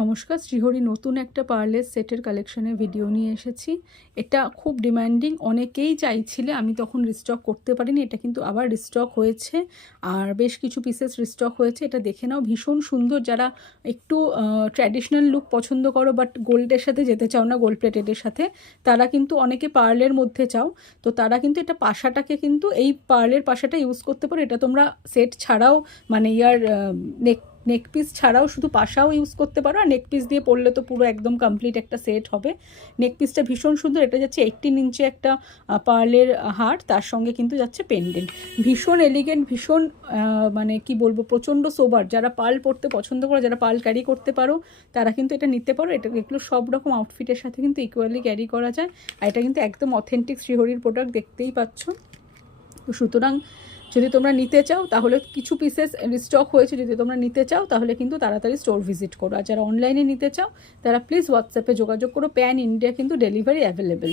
নমস্কার, শ্রীহরি নতুন একটা পার্লের সেটের কালেকশনের ভিডিও নিয়ে এসেছি। এটা খুব ডিমান্ডিং, অনেকেই চাইছিলে, আমি তখন রিস্টক করতে পারিনি। এটা কিন্তু আবার রিস্টক হয়েছে, আর বেশ কিছু পিসেস রিস্টক হয়েছে। এটা দেখে নাও, ভীষণ সুন্দর। যারা একটু ট্র্যাডিশনাল লুক পছন্দ করো বাট গোল্ডের সাথে যেতে চাও না, গোল্ড প্লেটেডের সাথে, তারা কিন্তু, অনেকে পার্লের মধ্যে চাও, তো তারা কিন্তু এটা পাশাটাকে কিন্তু এই পার্লের পাশাটা ইউজ করতে পারো। এটা তোমরা সেট ছাড়াও, মানে নেক পিস ছাড়াও শুধু পাশাও ইউজ করতে পারো, আর নেক পিস দিয়ে পরলে তো পুরো একদম কমপ্লিট একটা সেট হবে। নেক পিসটা ভীষণ সুন্দর। এটা যাচ্ছে 18 ইঞ্চি একটা পার্লের হার, তার সঙ্গে কিন্তু যাচ্ছে পেন্ডেন্ট। ভীষণ এলিগেন্ট, ভীষণ মানে কি বলবো, প্রচণ্ড সোবার। যারা পার্ল পরতে পছন্দ করো, যারা পার্ল ক্যারি করতে পারো, তারা কিন্তু এটা নিতে পারো। এগুলো সব রকম আউটফিটের সাথে কিন্তু ইকুয়ালি ক্যারি করা যায়। আর এটা কিন্তু একদম অথেন্টিক শ্রীহরির প্রোডাক্ট, দেখতেই পাচ্ছ। তো সুতরাং যদি তোমরা নিতে চাও, তাহলে কিছু পিসেস রিস্টক হয়েছে, যদি তোমরা নিতে চাও তাহলে কিন্তু তাড়াতাড়ি স্টোর ভিজিট করো। আর যারা অনলাইনে নিতে চাও তারা প্লিজ হোয়াটসঅ্যাপে যোগাযোগ করো। প্যান ইন্ডিয়া কিন্তু ডেলিভারি অ্যাভেলেবেল।